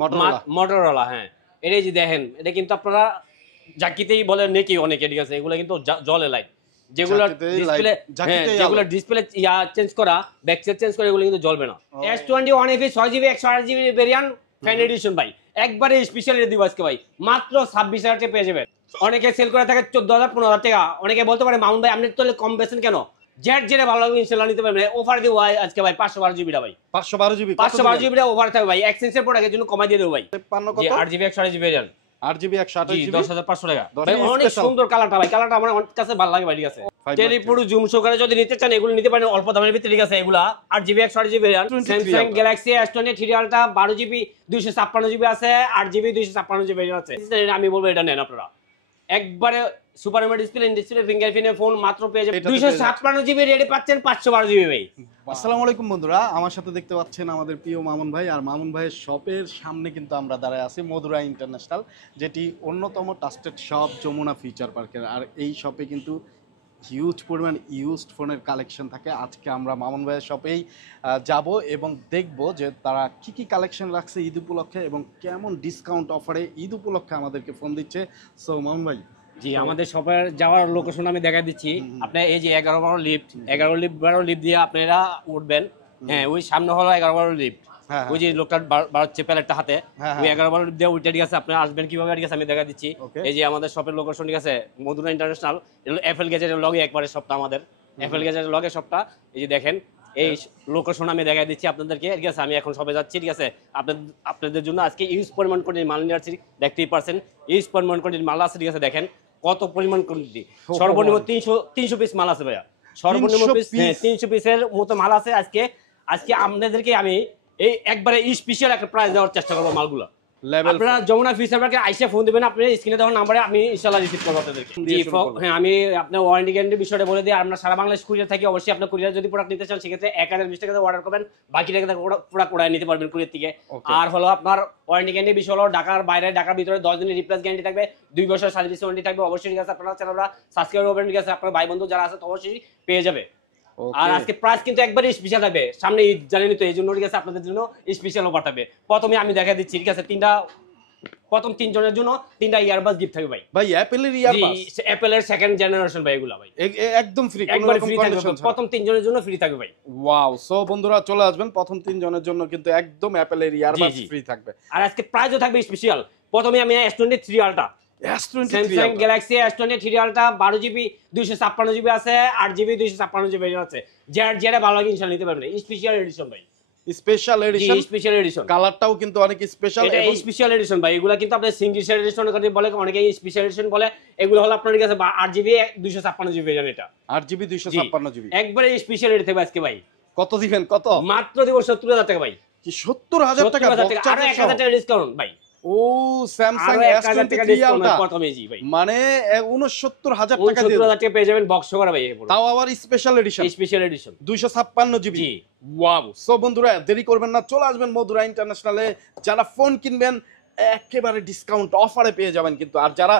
Motorola. হ্যাঁ, এই যে দেখেন, এটা কিন্তু আপনারা জাকিতেই বলে নাকি অনেকে, ঠিক আছে, এগুলো কিন্তু জলে লাইট, যেগুলো ডিসপ্লে, হ্যাঁ যেগুলো ডিসপ্লে চেঞ্জ করা, ব্যাক সাইড চেঞ্জ করা, এগুলো কিন্তু জ্বলবে না। S21 FE 6GB 128GB variant fan addition ভাই, একবারে স্পেশাল রেট দিব আজকে ভাই, মাত্র 26,000 টাকা পেয়ে যাবেন। অনেকে সেল করে থাকে 14,000 15,000 টাকা। অনেকে বলতে পারে মামুন ভাই আপনি তো কম বেচেন কেন? জেড জেড ভালো লাগবে ইনশাআল্লাহ নিতে পারবেন। অফার দিব ভাই আজকে ভাই 512GB ভাই, 512GB অফার থাকবে ভাই, এক্সচেঞ্জের প্রোডাক্টের জন্য কমাই দিয়ে দেব ভাই। 8GB 128GB variant, 8GB 128GB 10,500 টাকা ভাই। অনেক সুন্দর কালারটা ভাই, কালারটা আমার কাছে ভালো লাগে ভাই, ঠিক আছে। টেলিপুরু জুম সহকারে যদি নিতে চান এগুলো নিতে পারেন অল্প দামের ভিতরে, ঠিক আছে। এগুলা 8GB 128GB variant, Samsung Galaxy S23 ultra 12GB 256GB আছে, 8GB 256GB ভেরিয়েন্ট আছে। আমি বলবো এটা নেন আপনারা, একবারে সুপার এমএলইডি ডিসপ্লে ফিঙ্গারপ্রিন্টের ফোন মাত্র পেয়ে যাবেন 256GB রেডি পাচ্ছেন 512GB ভাই। আসসালামু আলাইকুম বন্ধুরা, আমার সাথে দেখতে পাচ্ছেন আমাদের প্রিয় মামুন ভাই। আর মামুন ভাইয়ের শপের সামনে কিন্তু আমরা দাঁড়ায় আছি, মধুরা ইন্টারন্যাশনাল, যেটি অন্যতম ট্রাস্টেড শপ যমুনা ফিউচার পার্কের। আর এই শপে কিন্তু হিউজ পরিমাণ ইউজড ফোনের কালেকশন থাকে। আজকে আমরা মামুন ভাইয়ের শপেই যাব এবং দেখব যে তারা কি কি কালেকশন রাখছে ঈদ উপলক্ষে এবং কেমন ডিসকাউন্ট অফারে ঈদ উপলক্ষে আমাদেরকে ফোন দিচ্ছে। সো মামুন ভাই, জি আমাদের শপের যাওয়ার লোকেশন আমি দেখা দিচ্ছি। আপনি এই যে 11-12 লিফট, 11 লিফট দিয়ে আপনারা উঠবেন। হ্যাঁ, ওই সামনে হলো 11-12 লিফট, ওই যে লোকটা বাড়ছে প্যালেটটা হাতে, ওই 11-12 লিফট দিয়ে উঠে, ঠিক আছে। আপনারা আসবেন কিভাবে, ঠিক আছে, আমি দেখা দিচ্ছি। এই যে আমাদের শপের লোকেশন, ঠিক আছে, মধুরা ইন্টারন্যাশনাল, এফএল গ্যাজেটের লগে একবারে শপটা আমাদের, এফএল গ্যাজেটের লগে শপটা। এই যে দেখেন, এই লোকেশন আমি দেখা দিচ্ছি আপনাদেরকে, ঠিক আছে। আমি এখন সবে যাচ্ছি, ঠিক আছে। আপনাদের জন্য আজকে ইউজ পরিমাণ কোয়ান্টিটি মাল নিয়ে আসছি, দেখতেই পারছেন ইউজ পরিমাণ কোয়ান্টিটি মাল আছে, ঠিক আছে। দেখেন কত পরিমাণ কোয়ান্টিটি, সর্বনিম্ন 300 পিস মাল আছে ভাইয়া, সর্বনিম্ন পিস 300 পিসের মতো মাল আছে। আজকে আপনাদেরকে আমি এই একবারে স্পেশাল একটা প্রাইস দেওয়ার চেষ্টা করবো মালগুলো। আপনারা যমুনা ফিউচার পার্কে আইসা ফোন দিবেন, আপনার স্ক্রিনে দেওয়ার নাম্বারে আমি ইনশাআল্লাহ রিসিভ করব আপনাদেরকে। হ্যাঁ, আমি আপনার ওয়ারেন্টি গ্যারান্টির বিষয়টা বলে দিই। আমরা সারা বাংলাদেশ কুরিয়ার থাকি, অবশ্যই আপনার কুরিয়ার যদি প্রোডাক্ট নিতে চান সেক্ষেত্রে 1020 টাকা অর্ডার করবেন, বাকি টাকা প্রোডাক্ট ওড়ায় নিতে পারবেন কুরিয়ার থেকে। আর হলো আপনার ওয়ারেন্টি গ্যারান্টির বিষয় হলো ঢাকার বাইরে, ঢাকার ভিতরে 10 দিনের রিপ্লেস গ্যারান্টি থাকবে, 2 বছর সার্ভিস ওয়ারেন্টি থাকবে। অবশ্যই, ঠিক আছে, আপনারা চ্যানেলটা সাবস্ক্রাইব করবেন, ঠিক আছে। আপনার ভাই বন্ধু যারা আছে অবশ্যই পেয়ে যাবে। আর আজকে প্রাইস কিন্তু একবারে স্পেশাল থাকবে, সামনে ঈদ জানেনই তো, এই জন্য, ঠিক আছে, আপনাদের জন্য স্পেশাল অফার থাকবে। প্রথমে আমি দেখা দিচ্ছি, ঠিক আছে, প্রথম 3 জনের জন্য 3টা ইয়ারবাস গিফট থাকবে ভাই। অ্যাপেলের ইয়ারবাস, অ্যাপেলের সেকেন্ড জেনারেশন ভাই, এগুলা ভাই একদম ফ্রি, একবার ফ্রি থাকবে, প্রথম 3 জনের জন্য ফ্রি থাকবে ভাই। ওয়াও! সো বন্ধুরা চলে আসবেন, প্রথম 3 জনের জন্য কিন্তু একদম অ্যাপেলের ইয়ারবাস ফ্রি থাকবে। আর আজকে প্রাইসও থাকবে স্পেশাল। প্রথমে আমি S23 ultra, Samsung Galaxy S23 ultra 12GB 256GB আছে, 8GB 256GB আছে। যেটা ভালো লাগে ইনশাআল্লাহ নিতে পারবেন। স্পেশাল এডিশন ভাই, স্পেশাল এডিশন কালারটাও কিন্তু অনেক স্পেশাল, এটা স্পেশাল এডিশন ভাই। এগুলা কিন্তু আপনি সিঙ্গেল এডিশন বলে, অনেকে স্পেশাল এডিশন বলে। এগুলো হলো আপনার কাছে 8GB 256GB ভেরিয়েন্ট, এটা 8GB 256GB একবারে স্পেশাল এডিশন থাকবে আজকে ভাই। কত দিবেন? কত? মাত্র দিব 70,000 টাকা ভাই। কি 70,000 টাকা? আর 1,000 টাকা ডিসকাউন্ট ভাই। ও স্যামসাং S23 আলট্রা প্রথমে জি ভাই, মানে 69,000 টাকা দিয়ে 70,000 টাকা পেয়ে যাবেন বক্স করা ভাই, তাও আবার special edition 256GB। Wow! So বন্ধুরা দেরি করবেন না, চলে আসবেন মধুরা ইন্টারন্যাশনালে। যারা ফোন কিনবেন একেবারে ডিসকাউন্ট অফারে পেয়ে যাবেন কিন্তু। আর যারা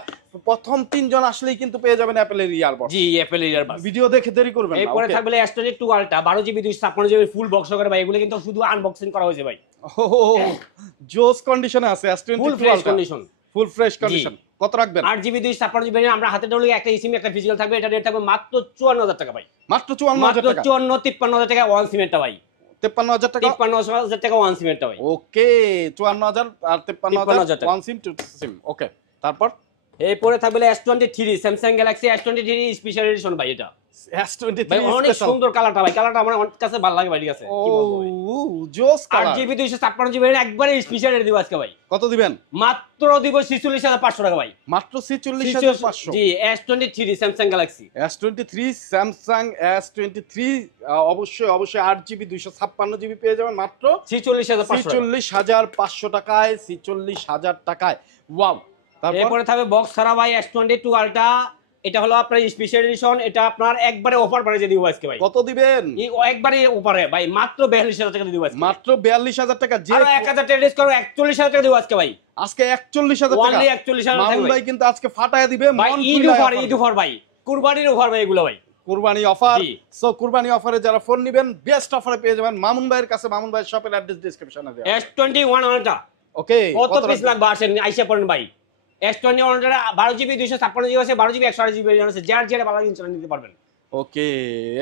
প্রথম 3 জন আসলেই কিন্তু পেয়ে যাবেন অ্যাপেলের ইয়ারবাস। জি, অ্যাপেলের ইয়ারবাস। ভিডিও দেখে দেরি করবেন না। এরপরে থাকবে S22 ultra 12GB 256GB full box করে ভাই। এগুলো কিন্তু শুধু আনবক্সিং করা হয়েছে ভাই। জোস কন্ডিশনে আছে S22 full fresh condition, full fresh condition. কত রাখবেন? 8GB 256GB আমরা হাতে ধরলে একটা সিম একটা ফিজিক্যাল থাকবে। এটা রেট থাকবে মাত্র 54,000 টাকা ভাই। মাত্র 54,000 টাকা, 54-53,000 টাকা ওয়ান সিমেন্টটা ভাই। 53,000 টাকা, 53,000 টাকা ওয়ান সিমেন্টটা ভাই। ওকে, 54,000 আর 53,000 ওয়ান সিম টু সিম। ওকে, তারপর এরপরে থাকবে S23 Samsung Galaxy S23 special edition ভাই। এটা S23 অনেক সুন্দর কালারটা ভাই, কালারটা আমার কাছে ভালো লাগে ভাই, ঠিক আছে। কি বলবো, জোস কালার। 8GB 256GB একবারে স্পেশাল রেট দিব আজকে ভাই। কত দিবেন? মাত্র দিব 46,500 টাকা ভাই। মাত্র 46,500। জি, S23 Samsung Galaxy S23 Samsung S23 অবশ্যই 8GB 256GB পেয়ে যাবেন মাত্র 46,500 টাকায়। 46,000 টাকায়। ওয়াও! এরপরে থাকবে বক্স ছাড়া ভাই S22 আলট্রা। এটা হলো আপনার স্পেশাল এডিশন, এটা আপনার একবারে অফার প্রাইসে দিব আজকে ভাই। কত দিবেন? একবারে অফারে ভাই, মাত্র 42,000 টাকা দিব আজকে। মাত্র 42,000 টাকা। যে 1,000 টাকা ডিসকাউন্ট 41,000 টাকা দিব আজকে ভাই। আজকে 41,000 টাকা, অনলি 41,000 টাকা ভাই। কিন্তু আজকে ফাটায় দিবে ভাই। ঈদ অফার ভাই, কুরবানির অফার ভাই, এগুলো ভাই কুরবানি অফার। সো কুরবানি অফারে যারা ফোন নেবেন বেস্ট অফারে পেয়ে যাবেন মামুন ভাইয়ের কাছে। মামুন ভাইয়ের শপের অ্যাড্রেস ডেসক্রিপশনে দেওয়া। S21 আলট্রা ওকে কত পিস লাগবে আসেন আইসা পড়েন ভাই। S21 12GB 256GB আছে, 12GB 128GB ভেরিয়েন্ট আছে, যার যেটা ভালো লাগে ইনশাআল্লাহ নিতে পারবেন। ওকে,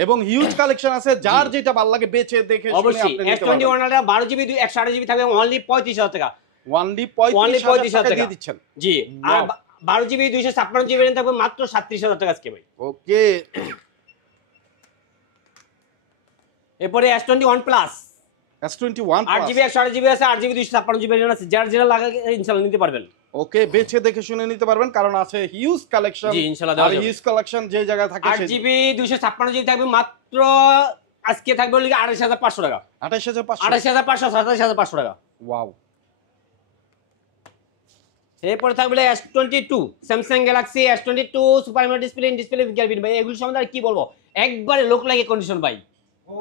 এবং হিউজ কালেকশন আছে, যার যেটা ভালো লাগে বেচে দেখে শুনে অবশ্যই আপনি নিতে পারবেন। S21 12GB 128GB থাকবে অনলি 35,000 টাকা। অনলি 35,000 টাকা দিয়ে দিচ্ছেন। জি, আর 12GB 256GB ভেরিয়েন্ট থাকবে মাত্র 37,000 টাকা আজকে ভাই। ওকে, এরপরে S21 plus S21 8GB 128GB আছে, 8GB 256GB ভেরিয়েন্ট আছে, যার যেটা লাগে ইনশাআল্লাহ নিতে পারবেন। ওকে, বেচে দেখে শুনে নিতে পারবেন, কারণ আছে হিউজ কালেকশন। জি ইনশাআল্লাহ দেওয়া আর যাবে। হিউজ কালেকশন যে জায়গায় থাকে 8GB 256GB থাকবে মাত্র আজকে থাকবে হলো 28,500 টাকা। 28,500 28,500 27,500 টাকা। ওয়াও। এরপরে থাকবে S22 Samsung Galaxy S22 super AMOLED display, in display fingerprint ভাই, এগুলো সম্বন্ধে আর কি বলবো, একবারে লোক লাগে কন্ডিশন ভাই, ও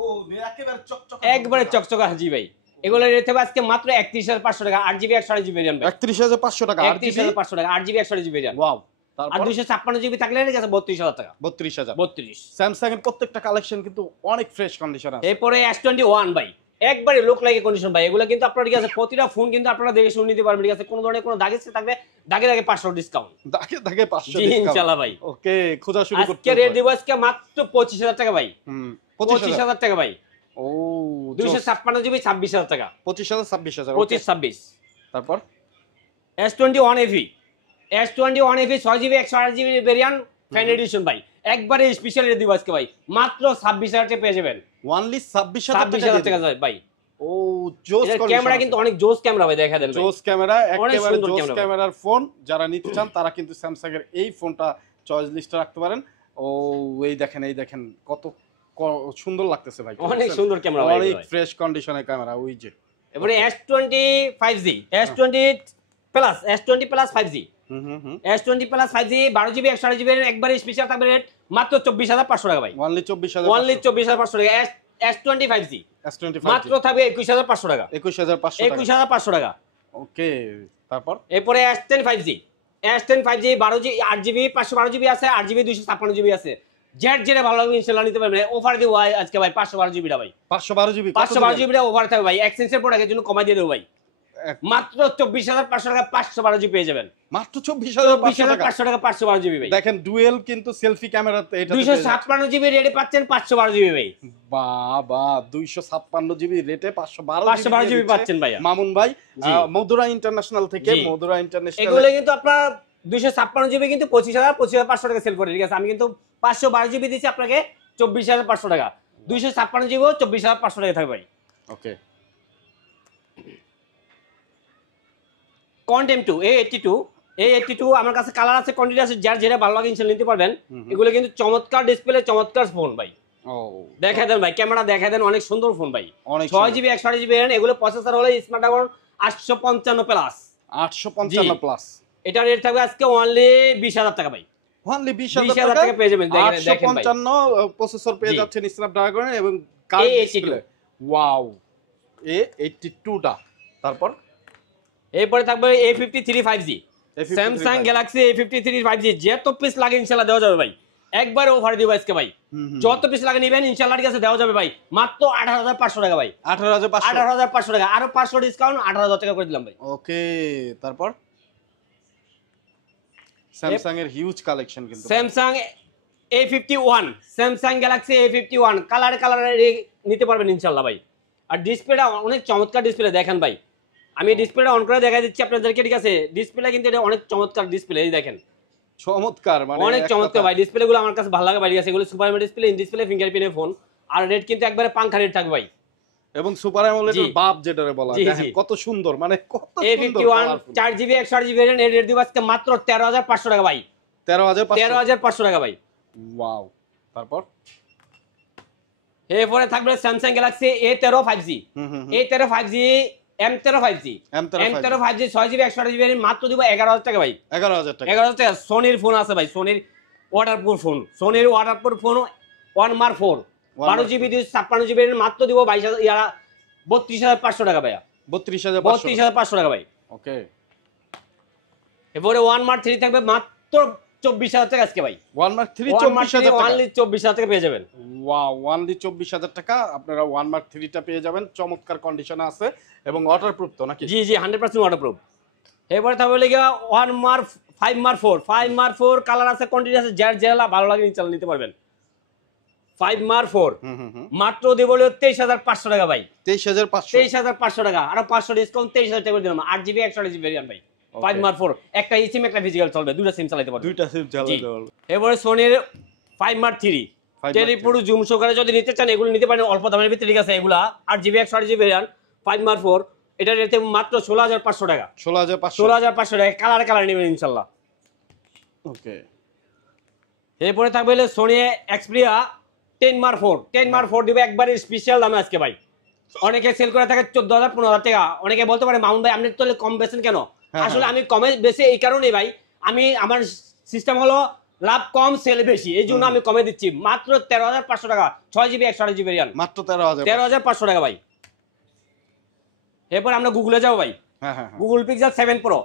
একেবারে চকচক, একবারে চকচকা। জি ভাই, এগুলো রেট হবে আজকে মাত্র 31,500 টাকা। 8GB 128GB ভেরিয়েন্ট ভাই, 31,500 টাকা। 31,500 টাকা 8GB 128GB ভেরিয়েন্ট। ওয়াও। আর তারপর 256GB থাকলে এর কাছে 32,000 টাকা। 32,000। 32। স্যামসাং এর প্রত্যেকটা কালেকশন কিন্তু অনেক ফ্রেশ কন্ডিশন আছে। এরপরে S21 ভাই, একবারে লোক লাগে কন্ডিশন ভাই, এগুলো কিন্তু আপনারা ঠিক আছে প্রতিটা ফোন কিন্তু আপনারা দেখে শুনে নিতে পারবেন, ঠিক আছে, কোনো ধরনের কোনো দাগে থাকবে, দাগে দাগে 500 ডিসকাউন্ট। দাগে দাগে 500 জি ইনশাআল্লাহ ভাই। ওকে, খোঁজা শুরু করতে আজকে রেট দিব আজকে মাত্র 25,000 টাকা ভাই। 25,000 টাকা ভাই। ও 256GB 26,000 টাকা। 25,000 26,000। 25-26। তারপর S21 FE, S21 FE 6GB 128GB variant fan addition ভাই, একবারে স্পেশাল রেট দিব আজকে ভাই, মাত্র 26,000 টাকা পেয়ে যাবেন। অনলি 26,000 টাকা যায় ভাই। ও জোস কন্ডিশন। ক্যামেরা কিন্তু অনেক জোস ক্যামেরা ভাই, দেখা দেন ভাই, জোস ক্যামেরা, একেবারে সুন্দর জোস ক্যামেরার ফোন যারা নিতে চান তারা কিন্তু স্যামসাং এর এই ফোনটা চয়েস লিস্টে রাখতে পারেন। ও এই দেখেন কত সুন্দর লাগতেছে ভাই, অনেক সুন্দর ক্যামেরা ভাই, অনেক ফ্রেশ কন্ডিশনের ক্যামেরা। ওই যে এবারে S25G, S20 plus, S20 plus 5G, S20 plus 5G 12GB 128GB একবারে স্পেশাল থাকবে রেট মাত্র 24,500 টাকা ভাই। অনলি 24,000, অনলি 24,500 টাকা। S25G মাত্র থাকবে 21,500 টাকা। 21,500 টাকা। ওকে, তারপর এরপরে S10 5G 12G 8GB 512GB আছে, 8GB 256GB আছে, যেটা ভালো লাগবে ইনশাআল্লাহ নিতে পারবেন। অফার দিব ভাই আজকে ভাই 512GB টা ভাই, 512GB টা অফার থাকবে ভাই, এক্সচেঞ্জের প্রোডাক্টের জন্য কমাই দিয়ে দেব ভাই, মাত্র 24,500 টাকা 512GB পেয়ে যাবেন। মাত্র 24,500 টাকা 512GB ভাই। দেখেন ডুয়েল কিন্তু সেলফি ক্যামেরাতে এটা 256GB রেটে পাচ্ছেন 512GB ভাই। বাবা 256GB রেটে 512GB পাচ্ছেন ভাই মামুন ভাই মধুরা ইন্টারন্যাশনাল থেকে। মধুরা ইন্টারন্যাশনাল এগুলো কিন্তু আপনার 256GB কিন্তু 25,500 টাকা সেল করে, ঠিক আছে, আমি কিন্তু 512GB দিচ্ছি আপনাকে 24,500 টাকা। 256GB 24,500 টাকা থাকবে ভাই। ওকে, কন্টেম 2 A82 আমার কাছে কালার আছে, কোয়ান্টিটি আছে, যার যেটা ভালো লাগে ইনশাআল্লাহ নিতে পারবেন। এগুলো কিন্তু চমৎকার ডিসপ্লে, চমৎকার ফোন ভাই। ও দেখা দেন ভাই, ক্যামেরা দেখা দেন, অনেক সুন্দর ফোন ভাই। অনেক 6GB 128GB এগুলো প্রসেসর হলো স্ন্যাপড্রাগন 855 প্লাস। 855 প্লাস। এটা রেট থাকবে আজকে অনলি 20,000 টাকা ভাই। অনলি 20,000 টাকা পেয়ে যাবেন। দেখেন ভাই 855 প্রসেসর পেয়ে যাচ্ছেন স্ন্যাপড্রাগন এবং কার্ভ ডিসপ্লে। ওয়াও, A82 টা। তারপর এরপরে থাকবে A53 5G, Samsung Galaxy A53 5G, যত পিস লাগে ইনশাআল্লাহ দেওয়া যাবে ভাই, একবার অফার দিব আজকে ভাই, যত পিস লাগে নেবেন ইনশাআল্লাহ ঠিক আছে দেওয়া যাবে ভাই, মাত্র 18,500 টাকা ভাই। 18,500 টাকা, আরো 500 ডিসকাউন্ট 18,000 টাকা করে দিলাম ভাই। ওকে, তারপর স্যামসাং এর হিউজ কালেকশন কিন্তু। Samsung A51, Samsung Galaxy A51 কালারে নিতে পারবেন ইনশাআল্লাহ ভাই। আর ডিসপ্লেটা অনেক চমৎকার ডিসপ্লে, দেখেন ভাই, আমি ডিসপ্লেটা অন করে দেখাই দিচ্ছি আপনাদেরকে, ঠিক আছে, ডিসপ্লে কিন্তু এটা অনেক চমৎকার ডিসপ্লে, এই দেখেন চমৎকার, মানে অনেক চমৎকার ভাই ডিসপ্লেগুলো, আমার কাছে ভালো লাগে ভাই, ঠিক আছে, এগুলো super AMOLED display, in display ফিঙ্গারপ্রিন্টের ফোন, আর রেট কিন্তু একবারে পাঙ্খা রেট থাকবে ভাই। এবং সুপার অ্যামোলেড এর বাপ যেটারে বলা হয়, দেখেন কত সুন্দর, মানে কত সুন্দর। A51 4GB 128GB এর রেট দিব আজকে মাত্র 13,500 টাকা ভাই। 13,500 টাকা ভাই। ওয়াও, তারপর এরপরে থাকবে Samsung Galaxy A13 5G, A13 5G M13 5G 6GB 128GB এর মাত্র দিব 11,000 টাকা ভাই। 11,000 টাকা। 11,000 টাকা। সোনির ফোন আছে ভাই, সোনির ওয়াটারপ্রুফ ফোন, সোনির ওয়াটারপ্রুফ ফোন 1 4 12GB 256GB এর মাত্র দিব 32,500 টাকা ভাইয়া। 32,500 টাকা ভাই। ওকে, এরপরে 1 3 থাকবে মাত্র 24,000 টাকা আজকে ভাই। ওয়ান মার্ক 3 24,000 টাকা, অনলি 24,000 টাকা পেয়ে যাবেন। ওয়াও, অনলি 24,000 টাকা আপনারা ওয়ান মার্ক 3টা পেয়ে যাবেন। চমৎকার কন্ডিশনে আছে এবং ওয়াটারপ্রুফ তো নাকি? জি জি 100% ওয়াটারপ্রুফ। এরপরে তারপরে লেগে 1 মার্ক 5 মার্ক 4, 5 মার্ক 4 কালার আছে, কোয়ান্টিটি আছে, যার যেটা ভালো লাগে ইনশাআল্লাহ নিতে পারবেন। 5 মার্ক 4 মাত্র দেব হলো 23,500 টাকা ভাই। 23,500, 23,500 টাকা, আর 500 ডিসকাউন্ট 23,000 টাকা দিলাম। 8GB 128GB ভেরিয়েন্ট ভাই। 5 মার্ক 4 একটা সিম একটা ফিজিক্যাল চলবে, দুটো সিম চালাতে পারবে, দুইটা সিম চালাতে পারবে। এবারে সোনির 5 মার্ক 3 টেলিপুরু জুম সহকারে যদি নিতে চান এগুলো নিতে পারেন অল্প দামের ভিতরে, ঠিক আছে? এগুলা 8GB 128GB ভেরিয়েন্ট 5 মার্ক 4, এটা রেটে মাত্র 16,500 টাকা। 16,500 টাকা, কালার নেবেন ইনশাআল্লাহ। ওকে, এরপরে থাকবে হলো সোনি এক্সপিরিয়া 10 মার্ক 4, 10 মার্ক 4 দিবে একবারে স্পেশাল দামে আজকে ভাই। অনেকে সেল করে থাকে 14,000 15,000 টাকা। অনেকে বলতে পারে মামুন ভাই আপনি তো কম বেচেন কেন? আসলে আমি কমে বেচে এই কারণেই ভাই, আমি আমার সিস্টেম হলো লাভ কম সেল বেশি, এই জন্য আমি কমে দিচ্ছি। মাত্র 13,500 টাকা 6GB 128GB ভেরিয়েন্ট, মাত্র 13,500 টাকা ভাই। এরপর আমরা গুগলে যাবো ভাই। Google pixel 7 pro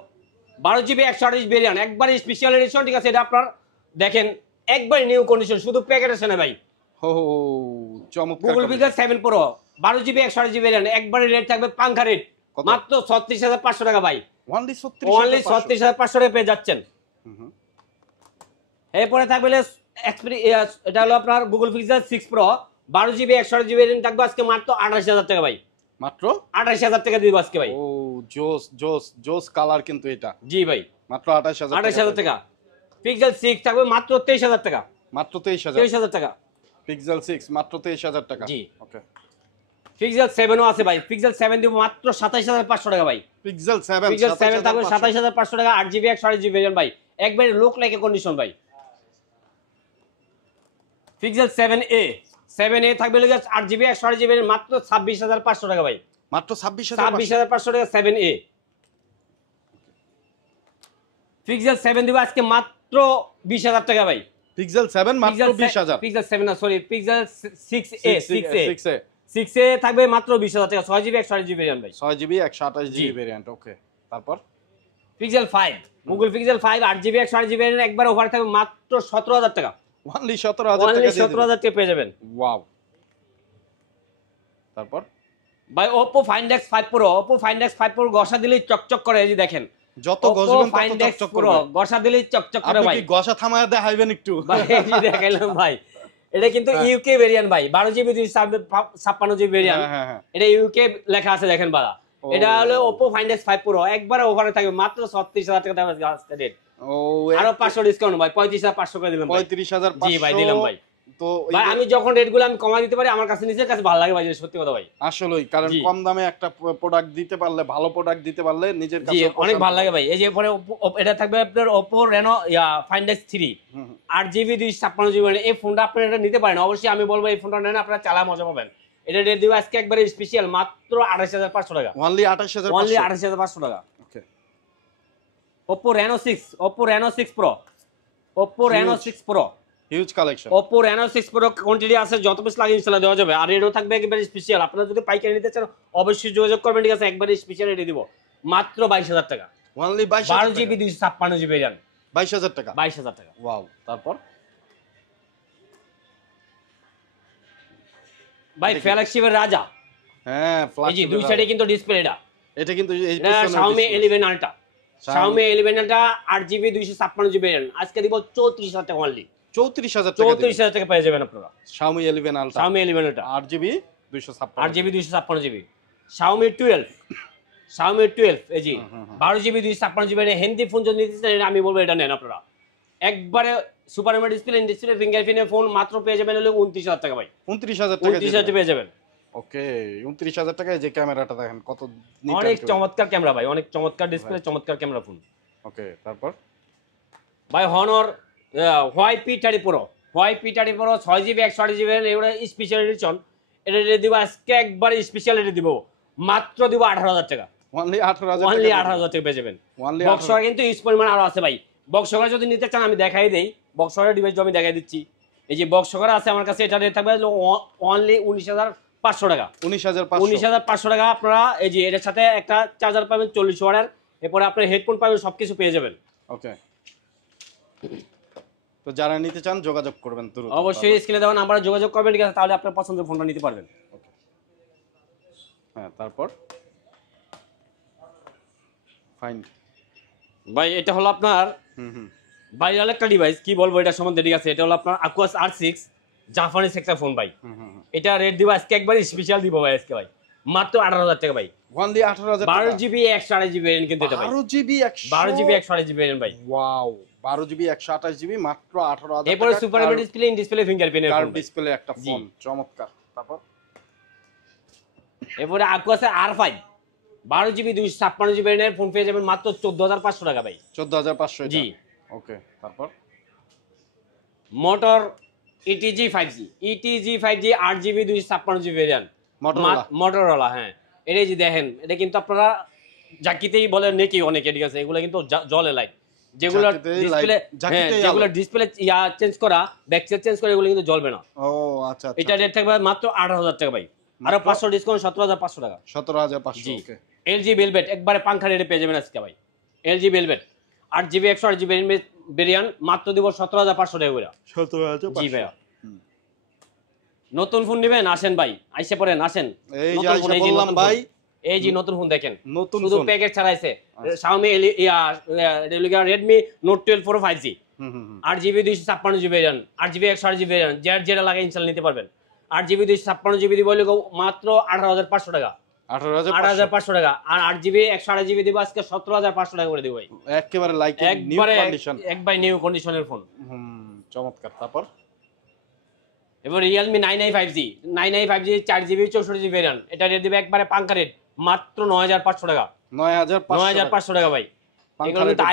12GB 128GB variant, একবারে স্পেশাল এডিশন, ঠিক আছে? এটা আপনার দেখেন একবারে নিউ কন্ডিশন, শুধু প্যাকেট আছে না ভাই। চমৎকার Google pixel 7 pro 12GB 128GB variant, একবারে রেট থাকবে পাঙ্খা রেট, মাত্র 36,500 টাকা ভাই। অনলি 36,500 টাকা পেয়ে যাচ্ছেন। এরপরে থাকবে এটা হলো আপনার Google pixel 6 pro 12GB 128GB variant, থাকবে আজকে মাত্র 28,000 টাকা ভাই। মাত্র 28,000 টাকা দিব আজকে ভাই। ও জোস জোস জোস কালার কিন্তু এটা। জি ভাই, মাত্র 28,000 টাকা। পিক্সেল 6 থাকবে মাত্র 23,000 টাকা। মাত্র 23,000 টাকা। পিক্সেল 6 মাত্র 23,000 টাকা। জি ওকে। পিক্সেল 7 ও আছে ভাই, পিক্সেল 7 দিব মাত্র 27,500 টাকা ভাই। পিক্সেল 7 থাকবে 27,500 টাকা, 8GB 128GB ভেরিয়েন্ট ভাই, একবারে লুক লাইক এ কন্ডিশন ভাই। পিক্সেল 7a থাকবে 8GB 128GB মাত্র 26,500 টাকা ভাই। মাত্র 26,500 টাকা 7a। পিক্সেল 7 দিব আজকে মাত্র 20,000 টাকা ভাই। পিক্সেল 7 মাত্র 20,000। পিক্সেল 7 না, সরি, পিক্সেল 6a থাকবে মাত্র 20,000 টাকা, 6GB 128GB ভেরিয়েন্ট ভাই। 6GB 128GB variant. ওকে, তারপর pixel 5 Google pixel 5 8GB 128GB variant, একবার অফার থাকবে মাত্র 17,000 টাকা। অনলি 17,000 টাকা দিয়ে 17,000 টাকা পেয়ে যাবেন। ওয়াও। তারপর ভাই Oppo Find X5 Pro, Oppo Find X5 Pro ঘষা দিলেই চকচক করে, এই যে দেখেন, যত ঘষবেন তত চকচক করবে। ঘষা দিলেই চকচক করে ভাই। আপনি কি ঘষা থামায় দেখাইবেন একটু? ভাই এই যে দেখাইলাম ভাই, এটা কিন্তু ইউকে ভেরিয়েন্ট ভাই, 12GB 256GB ভেরিয়েন্ট। এটা ইউকে লেখা আছে দেখেন বাড়া। এটা হলো Oppo Find X5 Pro, একবারে অফারে থাকবে মাত্র 36,000 টাকা দামের আজকে রেট। ও আরো 500 ডিসকাউন্ট ভাই, 35,500 করে দিলাম ভাই। 35,500 জি ভাই দিলাম ভাই। তো ভাই আমি যখন রেটগুলো আমি কমাই দিতে পারি আমার কাছে নিজের কাছে ভালো লাগে ভাই, সত্যি কথা ভাই। আসলেই, কারণ কম দামে একটা প্রোডাক্ট দিতে পারলে, ভালো প্রোডাক্ট দিতে পারলে নিজের কাছে অনেক ভালো লাগে ভাই। এই যে পরে এটা থাকবে আপনার Oppo Reno Find X3 8GB 256GB, এই ফোনটা আপনারা এটা নিতে পারেন। অবশ্যই আমি বলবো এই ফোনটা নেন, আপনারা চালা মজা পাবেন। এটা রেট দিব আজকে একবারে স্পেশাল মাত্র 28,500 টাকা। অনলি 28,500 টাকা। ওকে। Oppo Reno 6 Pro Oppo Reno 6 Pro huge collection. Oppo Reno 6 Pro quantity আছে, যত পিস লাগে ইনশাআল্লাহ দেওয়া যাবে। আর এটাও থাকবে একবারে স্পেশাল, আপনারা যদি পাইকারি নিতে চান অবশ্যই যোগাযোগ করবেন, ঠিক আছে? একবারে স্পেশাল রেটে দিব মাত্র 22,000 টাকা। অনলি 12GB 256GB ভেরিয়েন্ট, 22,000 টাকা। 22,000 টাকা। ওয়াও। তারপর ভাই ফ্ল্যাগশিপের রাজা। হ্যাঁ, ফ্ল্যাগশিপ। এই যে দুই সাইডে কিন্তু ডিসপ্লে এটা কিন্তু এই Xiaomi 11 Ultra, Xiaomi 11 Ultra 8GB 256GB variant, আজকে দিব 34,000 টাকা অনলি। 34,000 টাকা পেয়ে যাবেন আপনারা Xiaomi 11 Ultra, Xiaomi 11 Ultra 8GB 256GB। Xiaomi 12 এই যে 12GB 256GB হিন্দি ফোন যদি নিতে চান আমি বলবো এটা নেন আপনারা। একবারে সুপার এমোলেড ডিসপ্লে ফিঙ্গারপ্রিন্টের ফোন মাত্র পেয়ে যাবেন হলো 29,000 টাকা ভাই। 29,000 টাকা পেয়ে যাবেন। ওকে, 29,000 টাকায় যে ক্যামেরাটা দেখেন কত অনেক চমৎকার ক্যামেরা ভাই, অনেক চমৎকার ডিসপ্লে, চমৎকার ক্যামেরা ফোন। ওকে, তারপর ভাই Honor P30 Pro 6GB 128GB এগুলো স্পেশাল এডিশন, এটা দিব আজকে একবারে স্পেশাল রেটে দিব মাত্র দিব 18,000 টাকা। অনলি 18,000 টাকা পেয়ে যাবেন। বক্সর কিন্তু ইউজ পরিমাণ আরো আছে ভাই। বক্সর যদি নিতে চান আমি দেখাই দেই, বক্সরের ডিভাইস আমি দেখাই দিচ্ছি। এই যে বক্সর আছে আমার কাছে, এটা রেট থাকবে অনলি 19,500 টাকা। 19,500 টাকা আপনারা এই যে এর সাথে একটা চার্জার পাবেন 40 ওয়াটের, এরপরে আপনার হেডফোন পাবেন, সবকিছু পেয়ে যাবেন। ওকে, তো যারা নিতে চান যোগাযোগ করবেন দ্রুত। অবশ্যই স্ক্রিনে দেওয়া নাম্বারে যোগাযোগ করবেন, ঠিক আছে? তাহলে আপনার পছন্দের ফোনটা নিতে পারবেন। হ্যাঁ, তারপর ফাইন্ড ভাই এটা হলো আপনার ভাইরাল একটা ডিভাইস, কি বলবো এটা সম্বন্ধে, ঠিক আছে? এটা হলো আপনার Aquos R6 জাপানিজ একটা ফোন ভাই। এটা রেট দিব আজকে একবারে স্পেশাল দিব ভাই আজকে ভাই, মাত্র 18,000 টাকা ভাই। ওনলি 18,000 টাকা। 12GB 128GB ভেরিয়েন্ট কিন্তু এটা ভাই। 12GB 128GB ভেরিয়েন্ট ভাই। ওয়াও, 12GB 128GB মাত্র 18,000 টাকা। এরপরে super AMOLED display, in display ফিঙ্গারপ্রিন্টের কার্ভ ডিসপ্লে একটা ফোন, চমৎকার। তারপর এরপরে Aquos R5 12GB 256GB ভেরিয়েন্টের ফোন পেয়ে যাবেন মাত্র 14,500 টাকা ভাই। 14,500 জি। ওকে, তারপর motor ETG 5G 8GB 256GB variant Motorola. হ্যাঁ, এটাই যে দেখেন, এটা কিন্তু আপনারা জাকিতেই বলেন নাকি অনেকে, ঠিক আছে? এগুলো কিন্তু জলে লাইট, যেগুলো ডিসপ্লে, যেগুলো ডিসপ্লে চেঞ্জ করা, ব্যাক সাইড চেঞ্জ করা, এগুলো কিন্তু জ্বলবে না। ও আচ্ছা আচ্ছা। এটা রেট থাকবে মাত্র 18,000 টাকা ভাই, আর 500 ডিসকাউন্ট 17,500 টাকা। 17,500। ওকে। LG Velvet একবারে পাংখা রেটে পেয়ে যাবেন আজকে ভাই। LG Velvet 8GB 128GB variant মাত্র দিব 17,500 টাকা করে। 17,500। জি ভাইয়া। নতুন ফোন নেবেন, আসেন ভাই, আইসে পড়েন, আসেন। এই যে আইসা বললাম ভাই, এই যে নতুন ফোন দেখেন, নতুন শুধু প্যাকেজ ছাড়াইছে। Xiaomi Redmi Note 12 Pro 5G 8GB 256GB variant, 8GB 128GB variant, যেটা লাগে ইনশাআল্লাহ নিতে পারবেন। 8GB 256GB দিব মাত্র 18,500 টাকা। 18,500 টাকা। আর 8GB 128GB দিব আজকে 17,500 টাকা করে দিব ভাই। একেবারে লাইক নিউ কন্ডিশন, একবারে নিউ কন্ডিশনের ফোন। চমৎকার। তারপর এবার Realme 9i 5G 4GB 64GB variant, এটা রেট দিবে একবারে পাঙ্কা রেট মাত্র 9,500 টাকা। 9,500 টাকা ভাই। এগুলো কিন্তু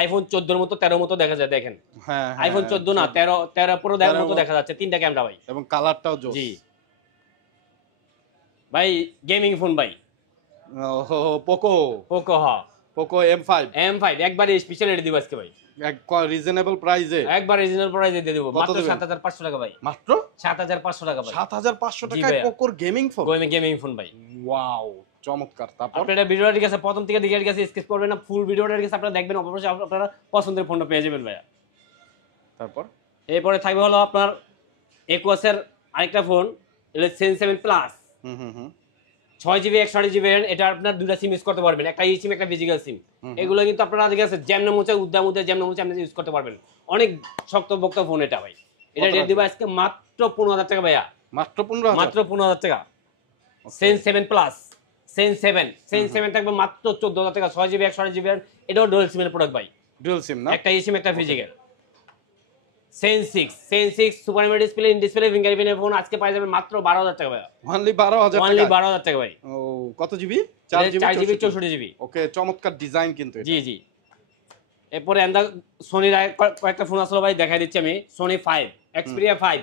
আইফোন 14 মতো 13 মতো দেখা যায়, দেখেন। হ্যাঁ, আইফোন 14 না 13 Pro দেখার মতো দেখা যাচ্ছে, তিনটা ক্যামেরা ভাই, এবং কালারটাও জোস। জি ভাই, গেমিং ফোন ভাই। পোকো হ্যাঁ, পোকো M5 একবারে স্পেশাল রেট দিব আজকে ভাই, রিজনেবল প্রাইসে, একবার রিজনেবল প্রাইসে দিয়ে দেব মাত্র 7,500 টাকা ভাই। মাত্র 7,500 টাকা ভাই। 7,500 টাকায় পোকোর গেমিং ফোন। গেমিং ফোন ভাই। ওয়াও, চমৎকার। তারপর আপনারা ভিডিওটা ঠিক আছে প্রথম থেকে দেখে গেছে, স্কিপ করবেন না, ফুল ভিডিওটা ঠিক আছে আপনারা দেখবেন, অবশ্যই আপনারা পছন্দের ফোনটা পেয়ে যাবেন ভাইয়া। তারপর এরপরে থাকবে হলো আপনার Aquos এর আরেকটা ফোন, এটা Zen 7 plus. 6GB 128GB variant, এটা আপনার দুটো সিম ইউজ করতে পারবেন, একটা সিম একটা ফিজিক্যাল সিম। এগুলো কিন্তু আপনারা ঠিক আছে যেমন মুছে যেমন মুছে আপনি ইউজ করতে পারবেন, অনেক শক্তপোক্ত ফোন এটা ভাই। এটা রেট দিব আজকে মাত্র 15,000 টাকা ভাইয়া। মাত্র 15,000 টাকা। Zen 7 প্লাস, Zen 7 থাকবে মাত্র 14,000 টাকা। 6GB 128GB এটাও ডুয়াল সিমের প্রোডাক্ট ভাই, ডুয়াল সিম না, একটা সিম একটা physical. Zen 6 super AMOLED display, in display ফিঙ্গারপ্রিন্টের ফোন আজকে পাই যাবেন মাত্র 12,000 টাকা ভাই। অনলি 12,000 টাকা। অনলি 12,000 টাকা ভাই। ও কত জিবি? 4GB 64GB। ওকে, চমৎকার ডিজাইন কিন্তু এটা। জি। এরপরে সোনির কয়েকটা ফোন আসলো ভাই, দেখাই দিচ্ছি আমি। Sony 5 Xperia 5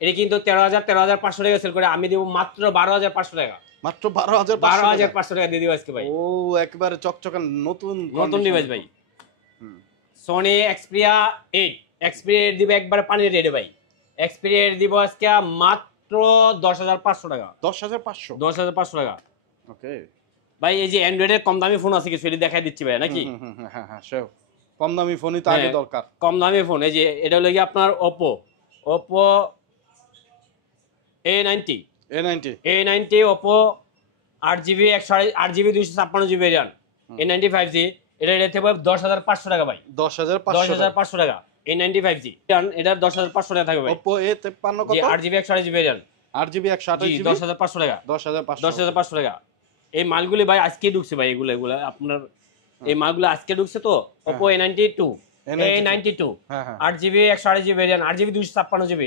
এটা কিন্তু 13,500 টাকা সেল করে, আমি দেব মাত্র 12,500 টাকা। মাত্র 12,500 টাকা দিয়ে দিব আজকে ভাই। ও একেবারে চকচকে নতুন ডিভাইস ভাই। Sony Xperia 8 দিবে একবারে পানি রেডি ভাই। Xperia দিব আজকে মাত্র 10,500 টাকা। 10,500 টাকা। ওকে ভাই, এই যে অ্যান্ড্রয়েডের কম দামি ফোন আছে কিছু, এটা দেখাই দিচ্ছি ভাই নাকি? হ্যাঁ, কম দামি ফোনই তো আগে দরকার। কম দামি ফোন, এই যে এটা হলো কি আপনার Oppo A90 Oppo 8GB 256GB variant, A90 5G, এটা রেট থাকবে 10,500 টাকা ভাই। 10,500 টাকা A90 5G, এটা 10,500 টাকা থাকবে। Oppo A53 কত? 8GB 128GB variant, 8GB 128GB 10,500 টাকা। 10,500 টাকা। এই মালগুলি ভাই আজকে ঢুকছে ভাই, এগুলো আপনার এই মালগুলো আজকে ঢুকছে তো। Oppo A92 8GB 128GB variant, 8GB 256GB,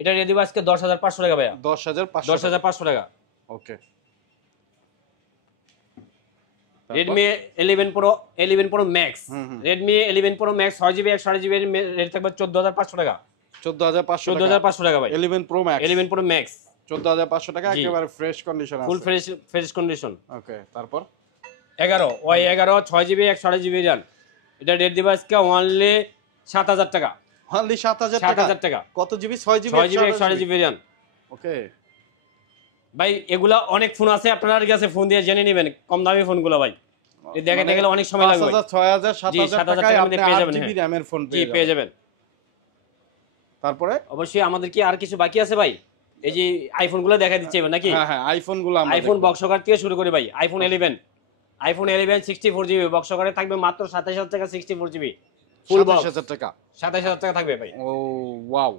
এটা রেট দিব আজকে 10,500 টাকা ভাইয়া। 10,500 টাকা। ওকে। Redmi 11 Pro Max, Redmi 11 Pro Max 6GB 128GB rate থাকবে 14,500 টাকা। 14,500 টাকা ভাই। 11 Pro Max 14,500 টাকা, একেবারে ফ্রেশ কন্ডিশন আছে, ফুল ফ্রেশ কন্ডিশন। ওকে। তারপর 11 6GB 128GB ভেরিয়েন্ট, এটা রেট দিব আজকে অনলি 7,000 টাকা। অনলি 7,000 টাকা। কত জিবি? 6GB 128GB variant. ওকে ভাই, এগুলা অনেক ফোন আছে, আপনার কাছে ফোন দিয়ে জেনে নেবেন কম দামি ফোনগুলো ভাই। এই দেখাতে গেলে অনেক সময় লাগবে। 5,000 6,000 7,000 টাকায় আপনি 8GB র‍্যামের ফোন পেয়ে যাবেন। তারপরে অবশ্যই আমাদের কি আর কিছু বাকি আছে ভাই? এই যে আইফোন গুলো দেখা দিচ্ছে এবার নাকি? হ্যাঁ হ্যাঁ আইফোন গুলো আমরা আইফোন বক্স সকার থেকে শুরু করি ভাই। আইফোন 11, আইফোন 11 64GB বক্স সকারে থাকবে মাত্র 27000 টাকা 64GB ফুল বক্স 27000 টাকা 27000 টাকা থাকবে ভাই। ও ওয়াও।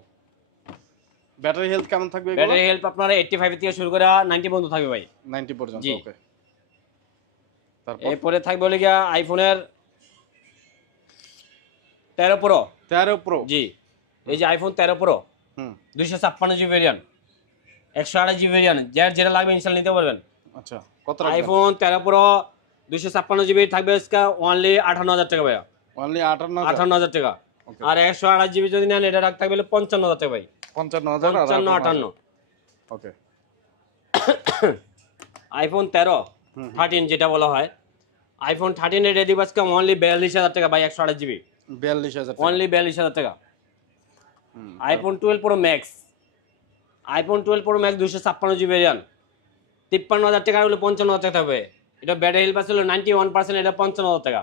ব্যাটারি হেলথ কেমন থাকবে এগুলো? ব্যাটারি হেলথ আপনার 85 থেকে শুরু করে 90 পর্যন্ত থাকবে ভাই। 90 পর্যন্ত ওকে। তারপর এরপরে থাকবে হলো গিয়া আইফোনের 13 প্রো। 13 প্রো জি, এই যে iPhone 13 pro 256GB variant 128GB variant, যার যেটা লাগবে ইনশাআল্লাহ নিতে পারবেন। আচ্ছা কত রাখবেন? আইফোন 13 প্রো 256GB থাকবে আজকে অনলি 58000 টাকা ভাই। অনলি 58000 টাকা। আর 128GB যদি নেন এটা রাখতে থাকবে 55000 টাকা ভাই। 55000 আর 55 ওকে। আইফোন 13 যেটা বলা হয়, আইফোন 13 এর রেডি বাসকে অনলি 42000 টাকা ভাই। 128GB 42000 টাকা অনলি 42000 টাকা। IPhone 12 pro max, iPhone 12 pro max 256GB variant 53000 টাকা হলে 55000 টাকা থাকবে। এটা ব্যাটারি হেলথ আছে হলো 91%, এটা 55000 টাকা।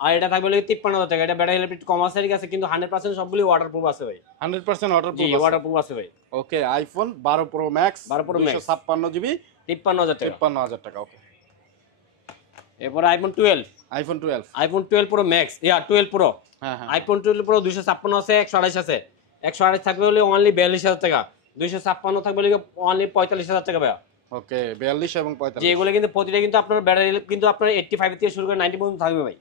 আর এটা থাকবে হলো 53000 টাকা। এটা ব্যাটারি হেলথ একটু কম আছে, ঠিক আছে, কিন্তু 100% সবগুলি ওয়াটারপ্রুফ আছে ভাই। 100% ওয়াটারপ্রুফ জি ওয়াটারপ্রুফ আছে ভাই। Okay. IPhone 12 pro max 12 pro max 256GB 53000 টাকা। 53000 টাকা ওকে। এরপর iPhone 12, iPhone 12, iPhone 12 pro max 12 pro. হ্যাঁ হ্যাঁ আইফোন 12 প্রো 256 আছে, 128 আছে। 128 থাকবে হলে অনলি 42000 টাকা, 256 থাকবে হলে অনলি 45000 টাকা ভাই। ওকে 42 এবং 45। যে এগুলো কিন্তু প্রতিটা কিন্তু আপনার ব্যাটারি কিন্তু আপনার 85 থেকে শুরু করে 90 পর্যন্ত থাকবে ভাই।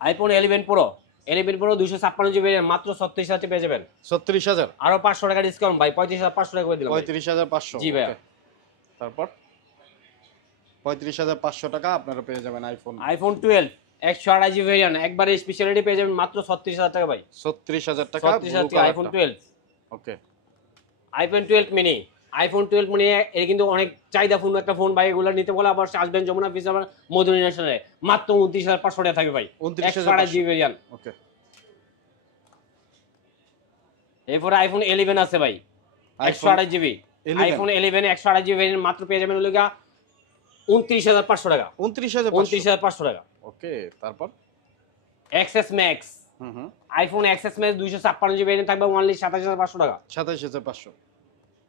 আইফোন 11 প্রো, 11 প্রো 256GB মাত্র 36000 টাকা পেয়ে যাবেন। 36000 আরো 500 টাকা ডিসকাউন্ট ভাই, 35500 টাকা করে দিলাম। 35500 জি ভাই। তারপর 35500 টাকা আপনারা পেয়ে যাবেন আইফোন। আইফোন 12 128GB ভেরিয়েন্ট একবারে স্পেশালিটি পেয়ে যাবেন মাত্র 36000 টাকা ভাই। 36000 টাকা 36000 টাকা আইফোন 12। ওকে। আইফোন 12 মিনি, আইফোন 12 মিনি এর কিন্তু অনেক চাহিদা ফোন একটা ফোন ভাই। এগুলো নিতে বলে আবার আসবেন যমুনা ফিস আবার মধুরী ন্যাশনালে মাত্র 29500 টাকা থাকবে ভাই। 128GB ভেরিয়েন্ট ওকে। এরপরে আইফোন 11 আছে ভাই 128GB। আইফোন 11 128GB ভেরিয়েন্ট মাত্র পেয়ে যাবেন হলো 29500 টাকা। 29500 টাকা ওকে। তারপর XS max, iPhone XS max 256GB variant থাকবে অনলি 27500 টাকা। 27500।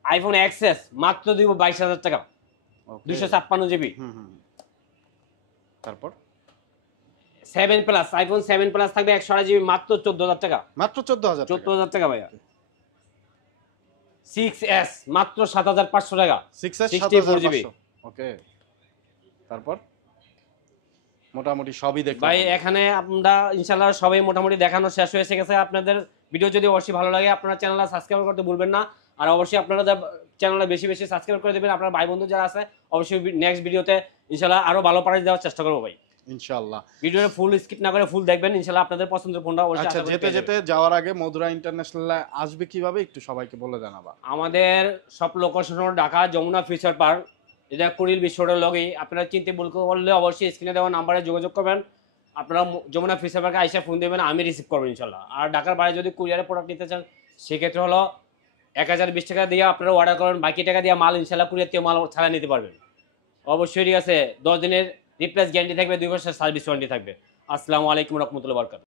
আইফোন এক্সএস মাত্র দিব 22000 টাকা 256GB। তারপর 7 প্লাস, আইফোন 7 প্লাস থাকবে 128GB মাত্র 14000 টাকা। মাত্র 14000 টাকা ভাইয়া। 6s মাত্র 7500 টাকা। 6s 64GB ওকে। তারপর মোটামুটি সবই দেখলাম ভাই। এখানে আমরা ইনশাআল্লাহ সবাই মোটামুটি দেখানো শেষ হয়ে গেছে। আপনাদের ভিডিও যদি অবশ্যই ভালো লাগে আপনারা চ্যানেলটা সাবস্ক্রাইব করতে ভুলবেন না। আর অবশ্যই আপনারা চ্যানেলটা বেশি বেশি সাবস্ক্রাইব করে দেবেন। আপনার ভাই বন্ধু যারা আছে অবশ্যই নেক্সট ভিডিওতে ইনশাআল্লাহ আরো ভালো প্রাইস দেওয়ার চেষ্টা করব ভাই। ইনশাআল্লাহ ভিডিওটা ফুল স্কিপ না করে ফুল দেখবেন, ইনশাআল্লাহ আপনাদের পছন্দের ফোনটা অবশ্যই। আচ্ছা যেতে যেতে যাওয়ার আগে মধুরা ইন্টারন্যাশনাল আসবে কিভাবে একটু সবাইকে বলে জানাবা। আমাদের সব লোকেশন হলো ঢাকা যমুনা ফিউচার পার্ক, এটা কুড়িল বিশ্বরোডের লগেই। আপনারা চিনতে ভুল করলে অবশ্যই স্ক্রিনে দেওয়া নাম্বারে যোগাযোগ করবেন। আপনারা যমুনা ফিউচার পার্কে আইসা ফোন দেবেন, আমি রিসিভ করবো ইনশাআল্লাহ। আর ঢাকার বাইরে যদি কুরিয়ারে প্রোডাক্ট নিতে চান সেক্ষেত্রে হলো 1020 টাকা দিয়ে আপনারা অর্ডার করেন, বাকি টাকা দিয়ে মাল ইনশাআল্লাহ কুরিয়ার থেকে মাল ছাড়া নিতে পারবেন। অবশ্যই ঠিক আছে। 10 দিনের রিপ্লেস গ্যারান্টি থাকবে, 2 বছর সার্ভিস ওয়ারেন্টি থাকবে। আসসালামু আলাইকুম রহমতুল্লাহ বরকাত।